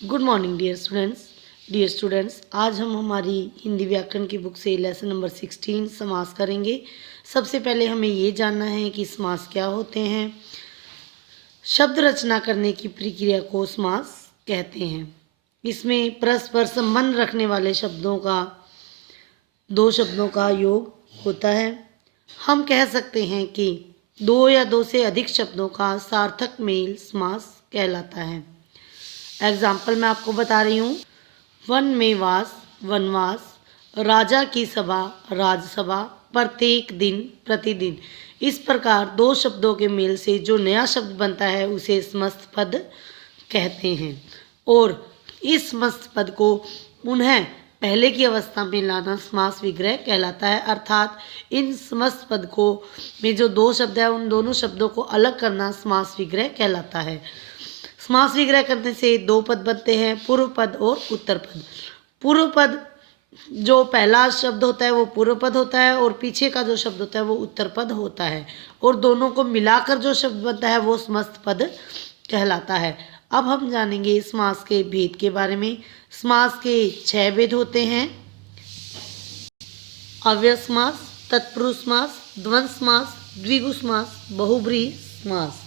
Good morning dear students, आज हम हमारी हिंदी व्याकरण की बुक से लेसन नंबर 16 समास करेंगे। सबसे पहले हमें ये जानना है कि समास क्या होते हैं। शब्द रचना करने की प्रक्रिया को समास कहते हैं। इसमें परस्पर संबंध रखने वाले दो शब्दों का योग होता है। हम कह सकते हैं कि दो या दो से अधिक शब्दों का सार्थक मेल समास कहलाता है। एग्जाम्पल मैं आपको बता रही हूँ। वन में वास, वनवास, राजा की सभा, राजसभा, प्रत्येक दिन, प्रतिदिन। इस प्रकार दो शब्दों के मेल से जो नया शब्द बनता है उसे समस्त पद कहते हैं और इस समस्त पद को पुनः पहले की अवस्था में लाना समास विग्रह कहलाता है। अर्थात इन समस्त पद को में जो दो शब्द है उन दोनों शब्दों को अलग करना समास विग्रह कहलाता है। समास विग्रह करने से दो पद बनते हैं, पूर्व पद और उत्तर पद। पूर्व पद जो पहला शब्द होता है वो पूर्व पद होता है और पीछे का जो शब्द होता है वो उत्तर पद होता है और दोनों को मिलाकर जो शब्द बनता है वो समस्त पद कहलाता है। अब हम जानेंगे समास के भेद के बारे में। समास के 6 भेद होते हैं। अव्यय समास, तत्पुरुष समास, द्वंद्व समास, द्विगु समास, बहुब्रीहि समास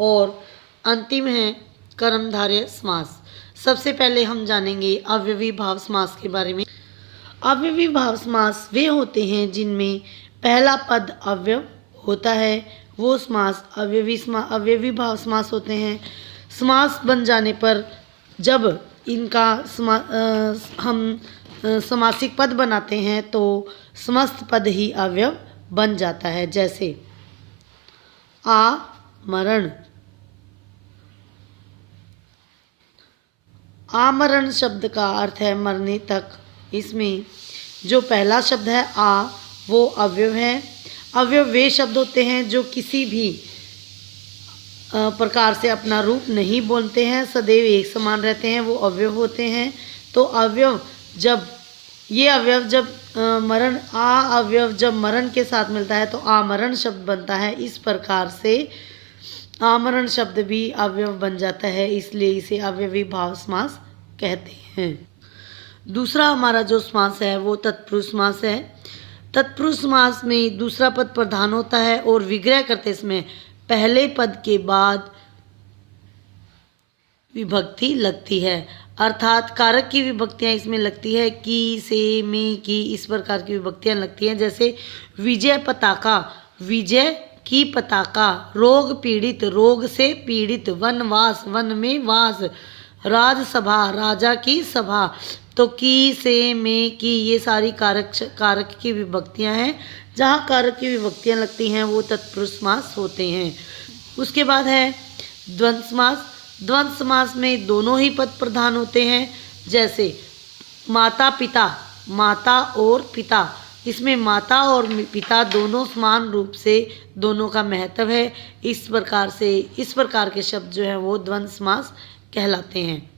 और अंतिम है कर्मधारय समास। सबसे पहले हम जानेंगे अव्ययी भाव समास के बारे में। अव्ययी भाव समास वे होते हैं जिनमें पहला पद अव्यय होता है, वो समास अव्ययी भाव समास होते हैं। समास बन जाने पर जब इनका हम समासिक पद बनाते हैं तो समस्त पद ही अव्यय बन जाता है। जैसे आमरण। आमरण शब्द का अर्थ है मरने तक। इसमें जो पहला शब्द है आ वो अव्यय है। अव्यय वे शब्द होते हैं जो किसी भी प्रकार से अपना रूप नहीं बोलते हैं, सदैव एक समान रहते हैं, वो अव्यय होते हैं। तो अव्यय जब मरण के साथ मिलता है तो आमरण शब्द बनता है। इस प्रकार से आमरण शब्द भी अव्यय बन जाता है, इसलिए इसे अव्ययी भाव समास कहते हैं। दूसरा हमारा जो समास है वो तत्पुरुष समास है। तत्पुरुष समास में दूसरा पद प्रधान होता है और विग्रह करते समय पहले पद के बाद विभक्ति लगती है। अर्थात कारक की विभक्तियां इसमें लगती है, की, से, में, की, इस प्रकार की विभक्तियां लगती हैं। जैसे विजय पताका, विजय की पताका। रोग पीड़ित, रोग से पीड़ित। वनवास, वन में वास। राजसभा, राजा की सभा। तो की, से, में, की ये सारी कारक की विभक्तियां हैं। जहाँ कारक की विभक्तियां लगती हैं वो तत्पुरुष समास होते हैं। उसके बाद है द्वंद्व समास। द्वंद्व समास में दोनों ही पद प्रधान होते हैं। जैसे माता पिता, माता और पिता। इसमें माता और पिता दोनों समान रूप से दोनों का महत्व है। इस प्रकार के शब्द जो है वो द्वंद्व समास कहलाते हैं।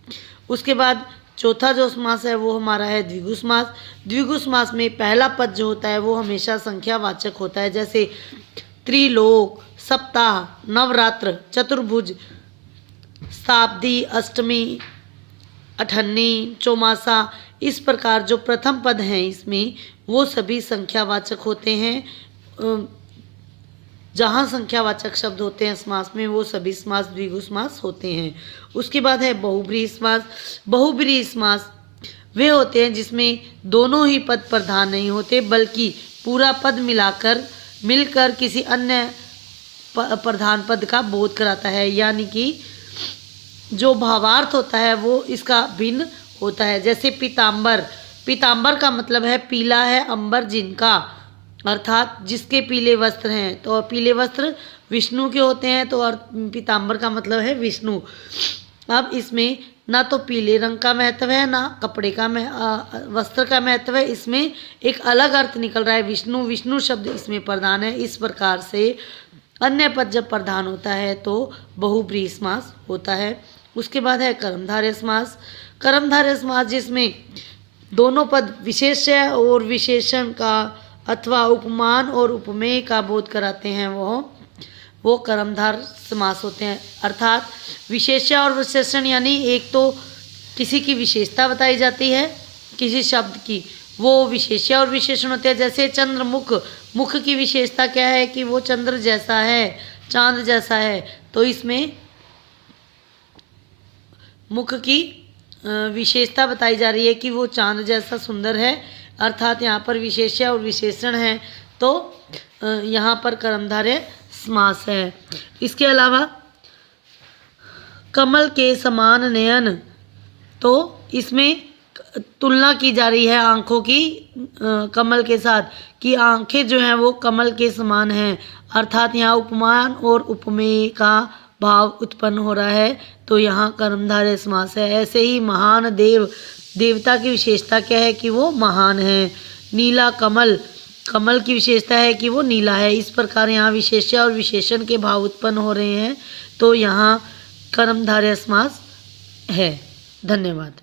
उसके बाद चौथा जो समास है वो हमारा है द्विगु समास। द्विगु समास में पहला पद जो होता है वो हमेशा संख्यावाचक होता है। जैसे त्रिलोक, सप्ताह, नवरात्र, चतुर्भुज, शताब्दी, अष्टमी, अठन्नी, चौमासा। इस प्रकार जो प्रथम पद हैं इसमें वो सभी संख्यावाचक होते हैं। जहाँ संख्यावाचक शब्द होते हैं समास में वो सभी समास द्विगु समास होते हैं। उसके बाद है बहुब्रीहि समास। बहुब्रीहि समास वे होते हैं जिसमें दोनों ही पद प्रधान नहीं होते बल्कि पूरा पद मिलकर किसी अन्य प्रधान पद का बोध कराता है, यानी कि जो भावार्थ होता है वो इसका भिन्न होता है। जैसे पीताम्बर, पीताम्बर का मतलब है पीला है, अंबर जिनका, अर्थात जिसके पीले वस्त्र हैं। तो पीले वस्त्र विष्णु के होते हैं तो और पीताम्बर का मतलब है विष्णु। अब इसमें ना तो पीले रंग का महत्व है ना कपड़े का वस्त्र का महत्व है, इसमें एक अलग अर्थ निकल रहा है। विष्णु शब्द इसमें प्रधान है। इस प्रकार से अन्य पद जब प्रधान होता है तो बहुब्रीहि समास होता है। उसके बाद है कर्मधारय समास। कर्मधारय समास जिसमें दोनों पद विशेष्य और विशेषण का अथवा उपमान और उपमेय का बोध कराते हैं वो कर्मधार समास होते हैं। अर्थात विशेष्य और विशेषण यानी एक तो किसी की विशेषता बताई जाती है, किसी शब्द की, वो विशेष्य और विशेषण होते हैं। जैसे चंद्रमुख, मुख की विशेषता क्या है कि वो चंद्र जैसा है, चांद जैसा है। तो इसमें मुख की विशेषता बताई जा रही है कि वो चांद जैसा सुंदर है, अर्थात यहाँ पर विशेष्य और विशेषण है। तो यहाँ पर कर्मधारय समास है। इसके अलावा कमल के समान नयन, तो इसमें तुलना की जा रही है आंखों की कमल के साथ, कि आंखें जो हैं वो कमल के समान हैं, अर्थात यहाँ उपमान और उपमेय का भाव उत्पन्न हो रहा है। तो यहाँ कर्मधारय समास है। ऐसे ही महान देव, देवता की विशेषता क्या है कि वो महान है। नीला कमल, कमल की विशेषता है कि वो नीला है। इस प्रकार यहाँ विशेष्य और विशेषण के भाव उत्पन्न हो रहे हैं। तो यहाँ कर्मधारय समास है। धन्यवाद।